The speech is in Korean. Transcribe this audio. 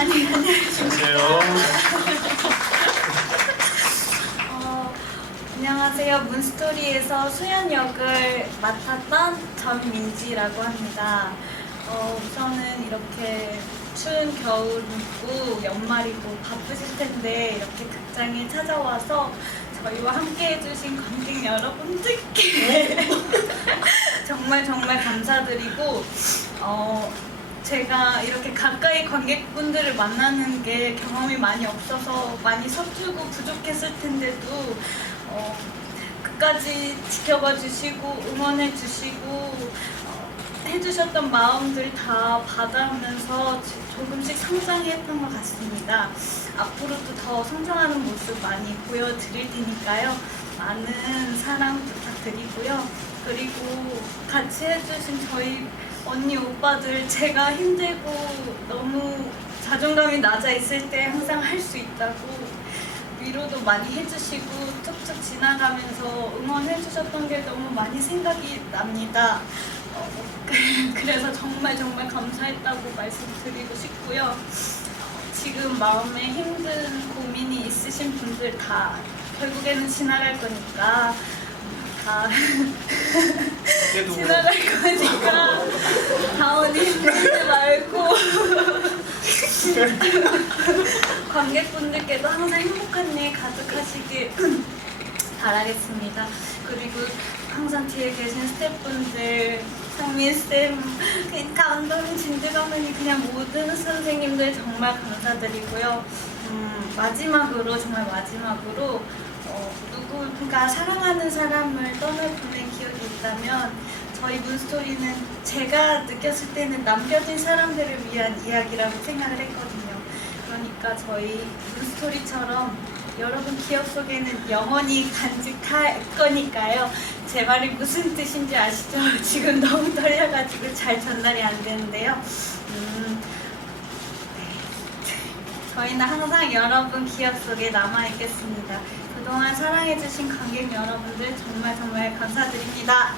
아니 안녕하세요. 어, 안녕하세요. 문스토리에서 수연 역을 맡았던 전민지라고 합니다. 어, 우선은 이렇게 추운 겨울이고 연말이고 바쁘실 텐데 이렇게 극장에 찾아와서 저희와 함께 해주신 관객 여러분들께 정말 정말 감사드리고 어, 제가 이렇게 가까이 관객분들을 만나는 게 경험이 많이 없어서 많이 서툴고 부족했을 텐데도 어, 끝까지 지켜봐 주시고 응원해 주시고 어, 해주셨던 마음들 다 받아오면서 조금씩 성장했던 것 같습니다. 앞으로도 더 성장하는 모습 많이 보여드릴 테니까요. 많은 사랑 부탁드리고요. 그리고 같이 해주신 저희 언니 오빠들 제가 힘들고 너무 자존감이 낮아 있을 때 항상 할 수 있다고 위로도 많이 해주시고 툭툭 지나가면서 응원해주셨던 게 너무 많이 생각이 납니다. 어, 그래서 정말 정말 감사했다고 말씀드리고 싶고요. 어, 지금 마음에 힘든 고민이 있으신 분들 다 결국에는 지나갈 거니까 다 그래도 지나갈 거니까 다운이 힘들지 말고 관객분들께도 항상 행복한 일 가득하시길 바라겠습니다. 그리고 항상 뒤에 계신 스태프분들, 상민쌤, 그 감독님, 진드가머니 그냥 모든 선생님들 정말 감사드리고요. 음, 마지막으로 정말 마지막으로 어, 누군가 사랑하는 사람을 떠나보낸 기억이 있다면 저희 문스토리는 제가 느꼈을 때는 남겨진 사람들을 위한 이야기라고 생각을 했거든요. 그러니까 저희 문스토리처럼 여러분 기억 속에는 영원히 간직할 거니까요. 제 말이 무슨 뜻인지 아시죠? 지금 너무 떨려가지고 잘 전달이 안 되는데요. 음, 네. 저희는 항상 여러분 기억 속에 남아있겠습니다. 그동안 사랑해주신 관객 여러분들 정말 정말 감사드립니다.